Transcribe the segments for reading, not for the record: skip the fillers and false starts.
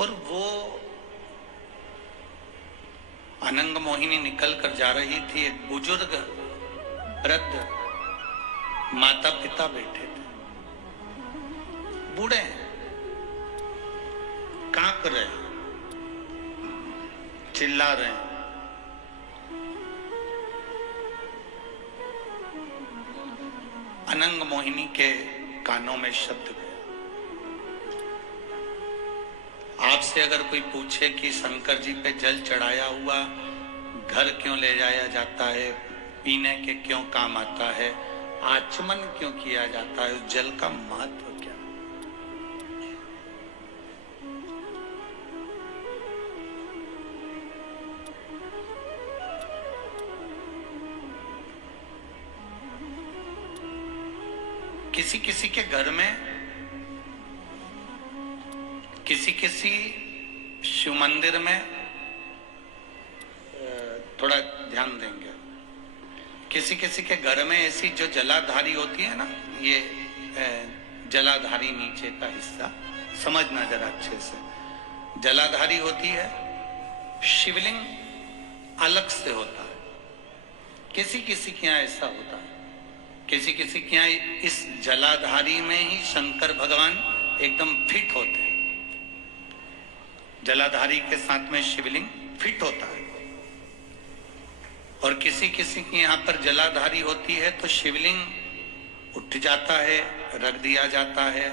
और वो अनंग मोहिनी निकल कर जा रही थी। एक बुजुर्ग वृद्ध माता पिता बैठे थे, बूढ़े हैं, कांप रहे, चिल्ला रहे हैं। अनंग मोहिनी के कानों में शब्द गया। आपसे अगर कोई पूछे कि शंकर जी पे जल चढ़ाया हुआ घर क्यों ले जाया जाता है, पीने के क्यों काम आता है, आचमन क्यों किया जाता है, उस जल का महत्व क्या? किसी किसी के घर में, किसी किसी शिव मंदिर में, थोड़ा ध्यान देंगे, किसी किसी के घर में ऐसी जो जलाधारी होती है ना, ये जलाधारी नीचे का हिस्सा समझना जरा अच्छे से, जलाधारी होती है, शिवलिंग अलग से होता है। किसी किसी के यहाँ ऐसा होता है, किसी किसी के यहाँ इस जलाधारी में ही शंकर भगवान एकदम फिट होते हैं। जलाधारी के साथ में शिवलिंग फिट होता है। और किसी किसी के यहाँ पर जलाधारी होती है तो शिवलिंग उठ जाता है, रख दिया जाता है,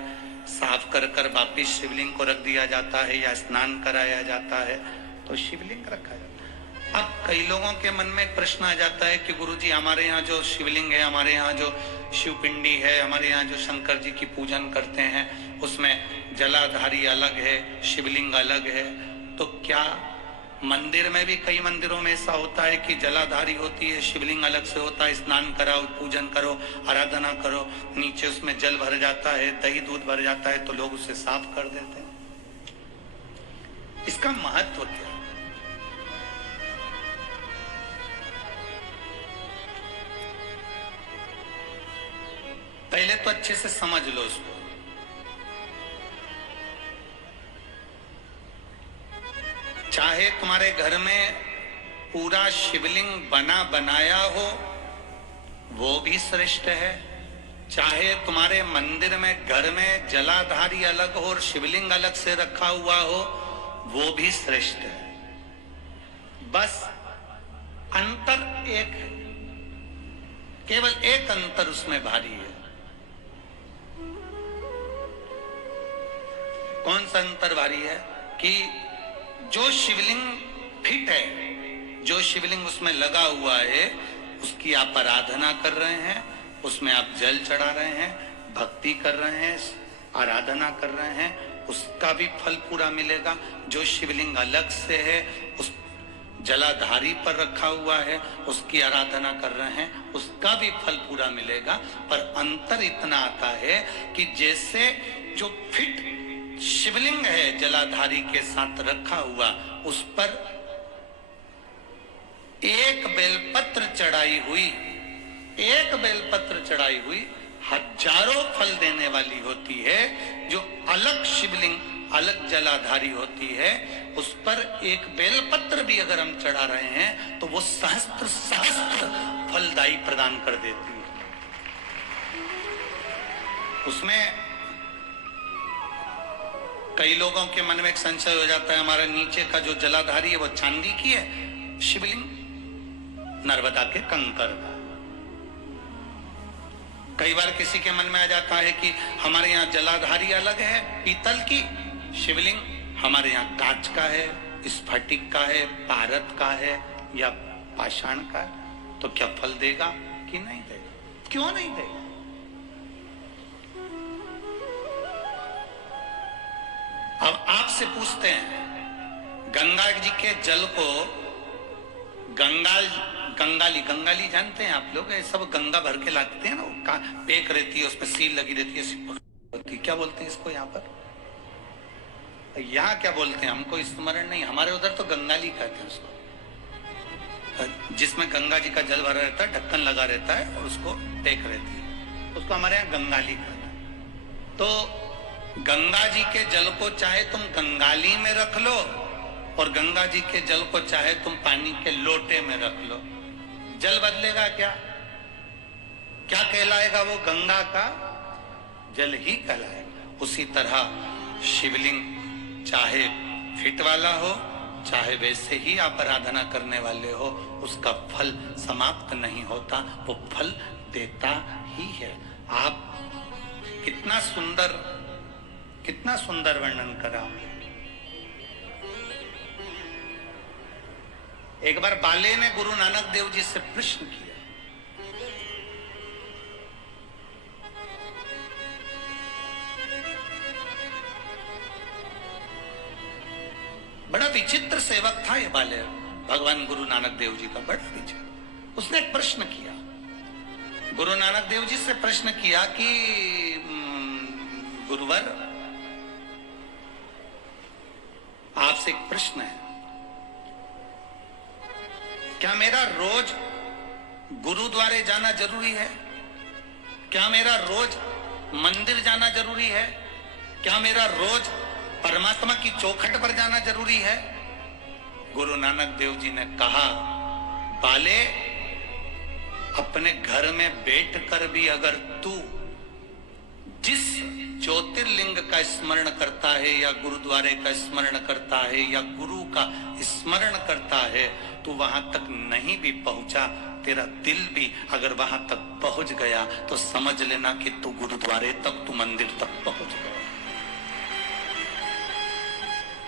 साफ कर कर वापिस शिवलिंग को रख दिया जाता है, या स्नान कराया जाता है तो शिवलिंग रखा जाता है। अब कई लोगों के मन में एक प्रश्न आ जाता है कि गुरुजी, हमारे यहाँ जो शिवलिंग है, हमारे यहाँ जो शिवपिंडी है, हमारे यहाँ जो शंकर जी की पूजन करते हैं, उसमें जलाधारी अलग है, शिवलिंग अलग है, तो क्या मंदिर में भी कई मंदिरों में ऐसा होता है कि जलाधारी होती है, शिवलिंग अलग से होता है, स्नान कराओ, पूजन करो, आराधना करो, नीचे उसमें जल भर जाता है, दही दूध भर जाता है, तो लोग उसे साफ कर देते हैं। इसका महत्व क्या? पहले तो अच्छे से समझ लो उसको। चाहे तुम्हारे घर में पूरा शिवलिंग बना बनाया हो, वो भी श्रेष्ठ है। चाहे तुम्हारे मंदिर में, घर में जलाधारी अलग हो और शिवलिंग अलग से रखा हुआ हो, वो भी श्रेष्ठ है। बस अंतर एक है, केवल एक अंतर उसमें भारी है। कौन सा अंतर भारी है? कि जो शिवलिंग फिट है, जो शिवलिंग उसमें लगा हुआ है, उसकी आप आराधना कर रहे हैं, उसमें आप जल चढ़ा रहे हैं, भक्ति कर रहे हैं, आराधना कर रहे हैं, उसका भी फल पूरा मिलेगा। जो शिवलिंग अलग से है, उस जलाधारी पर रखा हुआ है, उसकी आराधना कर रहे हैं, उसका भी फल पूरा मिलेगा। पर अंतर इतना आता है कि जैसे जो फिट शिवलिंग है जलाधारी के साथ रखा हुआ, उस पर एक बेलपत्र चढ़ाई हुई, एक बेलपत्र चढ़ाई हुई हजारों फल देने वाली होती है। जो अलग शिवलिंग, अलग जलाधारी होती है, उस पर एक बेलपत्र भी अगर हम चढ़ा रहे हैं तो वो सहस्त्र सहस्त्र फलदायी प्रदान कर देती है। उसमें कई लोगों के मन में एक संशय हो जाता है, हमारा नीचे का जो जलाधारी है वो चांदी की है, शिवलिंग नर्मदा के कंकर का। कई बार किसी के मन में आ जाता है कि हमारे यहाँ जलाधारी अलग है पीतल की, शिवलिंग हमारे यहाँ कांच का है, स्फटिक का है, पारद का है या पाषाण का है, तो क्या फल देगा कि नहीं देगा? क्यों नहीं देगा? अब आपसे पूछते हैं, गंगा जी के जल को गंगाली जानते हैं आप लोग? सब गंगा भर के लाते हैं ना, पेक रहती है, उसमें सील लगी रहती है, क्या बोलते हैं इसको यहाँ पर? यहाँ क्या बोलते हैं हमको स्मरण नहीं, हमारे उधर तो गंगाली कहते हैं उसको, जिसमें गंगा जी का जल भरा रहता है, ढक्कन लगा रहता है और उसको पेक रहती है, उसको हमारे यहाँ गंगाली कहते हैं। तो गंगा जी के जल को चाहे तुम गंगाली में रख लो और गंगा जी के जल को चाहे तुम पानी के लोटे में रख लो, जल बदलेगा क्या? क्या कहलाएगा वो? गंगा का जल ही कहलाएगा। उसी तरह शिवलिंग चाहे फिट वाला हो, चाहे वैसे ही आप आराधना करने वाले हो, उसका फल समाप्त नहीं होता, वो फल देता ही है। आप कितना सुंदर वर्णन करा। एक बार बाले ने गुरु नानक देव जी से प्रश्न किया, बड़ा विचित्र सेवक था ये बाले, भगवान गुरु नानक देव जी का बड़ा विचित्र। उसने एक प्रश्न किया, गुरु नानक देव जी से प्रश्न किया कि गुरुवर, आपसे एक प्रश्न है, क्या मेरा रोज गुरुद्वारे जाना जरूरी है? क्या मेरा रोज मंदिर जाना जरूरी है? क्या मेरा रोज परमात्मा की चौखट पर जाना जरूरी है? गुरु नानक देव जी ने कहा, बाले, अपने घर में बैठकर भी अगर तू जिस ज्योतिर्लिंग का स्मरण करता है या गुरुद्वारे का स्मरण करता है या गुरु का स्मरण करता है, तू वहां तक नहीं भी पहुंचा, तेरा दिल भी अगर वहां तक पहुंच गया तो समझ लेना कि तू गुरुद्वारे तक, तू मंदिर तक पहुंच गया।